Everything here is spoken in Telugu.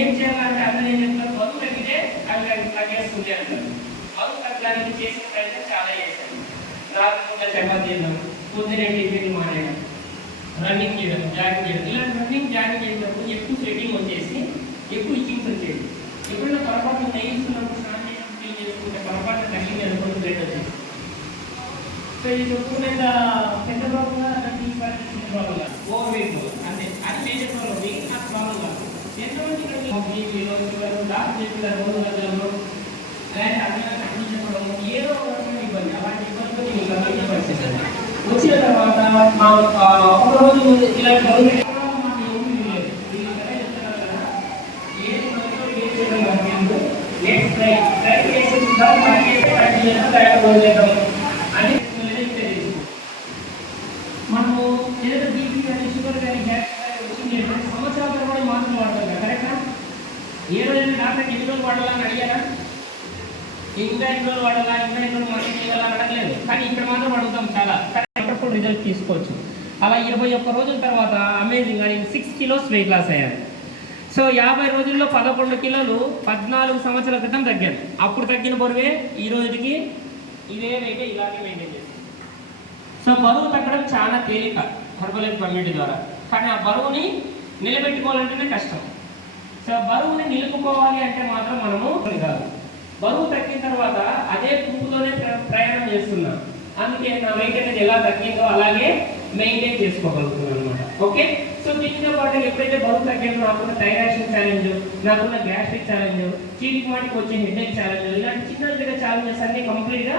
ఏం చేయాలంటే అందరూ ఏం చెప్తారు, బరువు తగ్గితే అవి తగ్గేస్తుంది అంటారు. బరువు తగ్గడానికి చేసిన ప్రయత్నం చాలా చేశాను. రాత్రి చపాతీ చేద్దాం, పొద్దునే టిఫిన్ మానేయడం, రన్నింగ్ చేయడం, జాగింగ్ చేయడం. ఇలా రన్నింగ్ జాగింగ్ చేసినప్పుడు ఎక్కువ స్వెటింగ్ వచ్చేసి ఎక్కువ ఇచ్చింగ్స్ వచ్చేది. ఎప్పుడైనా పొరపాటు నెయ్యిస్తున్నప్పుడు స్నానం చేసినప్పుడు క్లీన్ చేసుకుంటే పొరపాటు తగ్గింది అనుకోండి, బ్లడ్ వచ్చేది. సో ఇది చెప్పుకునేంత పెద్ద ప్రాబ్లంగా చిన్న ప్రాబ్లంగా ఓవర్ వెయిట్ అంటే అది మేజర్ ప్రాబ్లం, వెయిట్ నాకు ప్రాబ్లం కాదు. ఎంతమంది బీపీలో షుగర్ డాక్టర్ చెప్పిన రోజు గంటలలో అలాంటి అన్ని చెప్పడం ఏదో రకమైన ఇబ్బంది, అలాంటి ఇబ్బందులు మీకు అందరికీ పరిస్థితి వచ్చిన తర్వాత మా ఒక రోజు ఇలాంటి బరువు మాకు ఏమీ లేదు. ఏది రోజులో ఏం చేయడం నెక్స్ట్ ట్రై చేసి అని మనము ఏదైనా బీపీ కానీ షుగర్ కానీ గ్యాస్ కానీ వచ్చింది అంటే సంవత్సరాల తరబడి మాత్రం వాడతాం కదా, కరెక్టా? ఏ రోజైనా డాక్టర్కి ఎన్ని రోజులు వాడాలని అడిగారా? ఇంకా ఎన్ని రోజులు వాడాలా, ఇంకా ఎన్ని రోజులు మార్కెట్ చేయాలని అడగలేదు. కానీ ఇక్కడ మాత్రం అడుగుతాం చాలా వండర్ఫుల్ రిజల్ట్ తీసుకోవచ్చు. అలా 21 రోజుల తర్వాత అమేజింగ్ అని 6 kilos వెయిట్ లాస్ అయ్యారు. సో 50 రోజుల్లో 11 కిలోలు 14 సంవత్సరాల క్రితం తగ్గాను. అప్పుడు తగ్గిన బరువే ఈ రోజుకి ఇదే రేటే ఇలాగే మెయింటైన్ చేస్తాను. సో బరువు తగ్గడం చాలా తేలిక హెర్బలైఫ్ కమ్యూనిటీ ద్వారా, కానీ ఆ బరువుని నిలబెట్టుకోవాలంటేనే కష్టం. సో బరువుని నిలుపుకోవాలి అంటే మాత్రం మనము కాదు, బరువు తగ్గిన తర్వాత అదే పువ్వులోనే ప్రయాణం చేస్తున్నాం. అందుకే నా వెయిట్ అనేది ఎలా తగ్గిందో అలాగే మెయింటైన్ చేసుకోగలుగుతున్నాను అనమాట. ఓకే, సో దీంతో పాటు ఎప్పుడైతే బరువు తగ్గానో నాకున్న థైరాయిడ్ ఛాలెంజ్, నాకున్న గ్యాస్ట్రిక్ ఛాలెంజ్, చీటికి మాటికి వచ్చే హెడేక్ ఛాలెంజ్, ఇలాంటి చిన్న చిన్న ఛాలెంజెస్ అన్ని కంప్లీట్గా